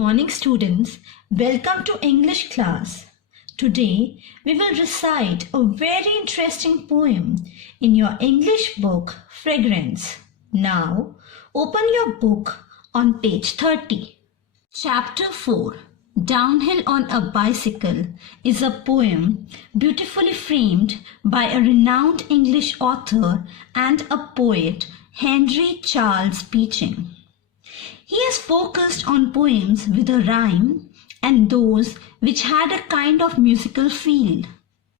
morning, students. Welcome to English class. Today we will recite a very interesting poem in your English book Fragrance. Now open your book on page 30. Chapter 4 Downhill on a Bicycle is a poem beautifully framed by a renowned English author and a poet, Henry Charles Beeching. He has focused on poems with a rhyme and those which had a kind of musical feel.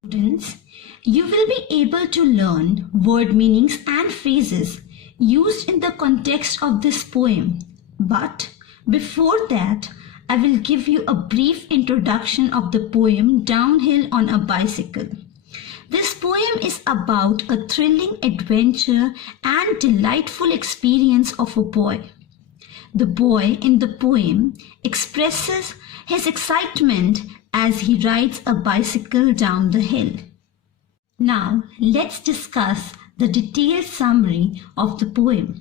Students, you will be able to learn word meanings and phrases used in the context of this poem. But before that, I will give you a brief introduction of the poem Downhill on a Bicycle. This poem is about a thrilling adventure and delightful experience of a boy. The boy in the poem expresses his excitement as he rides a bicycle down the hill. Now, let's discuss the detailed summary of the poem.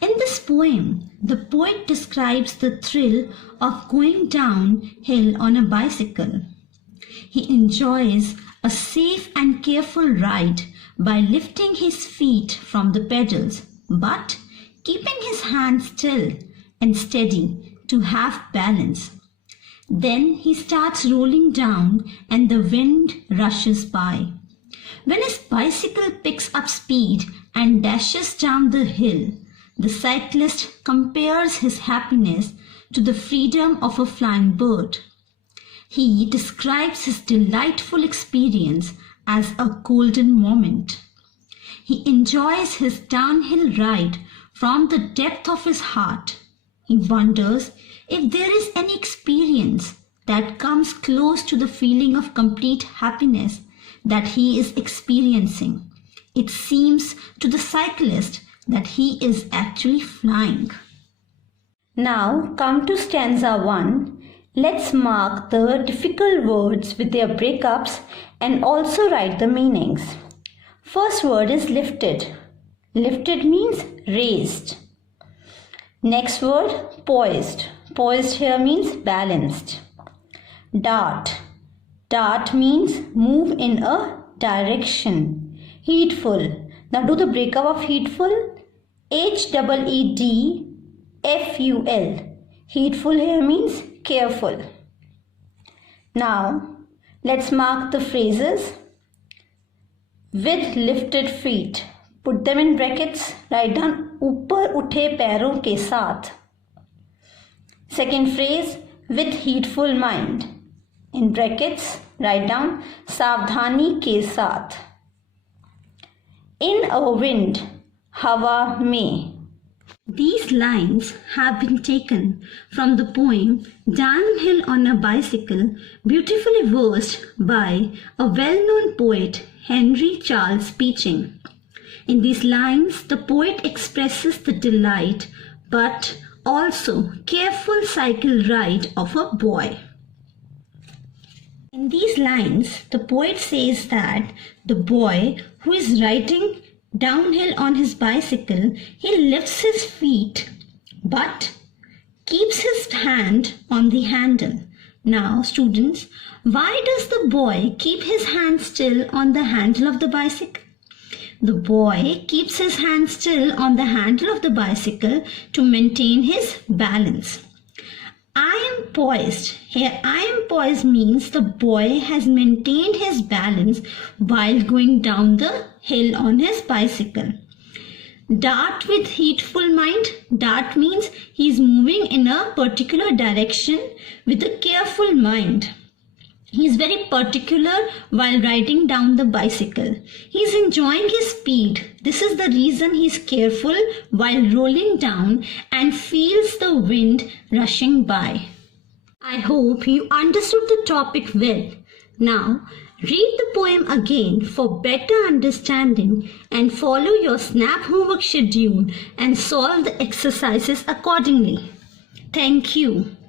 In this poem, the poet describes the thrill of going downhill on a bicycle. He enjoys a safe and careful ride by lifting his feet from the pedals, but keeping his hands still and steady to have balance. Then he starts rolling down and the wind rushes by. When his bicycle picks up speed and dashes down the hill, the cyclist compares his happiness to the freedom of a flying bird. He describes his delightful experience as a golden moment. He enjoys his downhill ride from the depth of his heart. He wonders if there is any experience that comes close to the feeling of complete happiness that he is experiencing. It seems to the cyclist that he is actually flying. Now come to stanza 1. Let's mark the difficult words with their breakups and also write the meanings. First word is lifted. Lifted means raised. Next word, poised. Poised here means balanced. Dart. Dart means move in a direction. Heedful. Now do the breakup of heedful. Heedful. Heedful here means careful. Now let's mark the phrases. With lifted feet. Put them in brackets. Write down ऊपर उठे पैरों के साथ. Second phrase, with heedful mind. In brackets, write down सावधानी के साथ. In a wind, हवा में. These lines have been taken from the poem Downhill on a Bicycle, beautifully versed by a well-known poet, Henry Charles Beeching. In these lines, the poet expresses the delight but also careful cycle ride of a boy. In these lines, the poet says that the boy who is riding downhill on his bicycle, he lifts his feet but keeps his hand on the handle. Now, students, why does the boy keep his hand still on the handle of the bicycle? The boy keeps his hand still on the handle of the bicycle to maintain his balance. I am poised. Here, I am poised means the boy has maintained his balance while going down the hill on his bicycle. Dart with heedful mind. Dart means he is moving in a particular direction with a careful mind. He is very particular while riding down the bicycle. He is enjoying his speed. This is the reason he is careful while rolling down and feels the wind rushing by. I hope you understood the topic well. Now, read the poem again for better understanding and follow your SNAP homework schedule and solve the exercises accordingly. Thank you.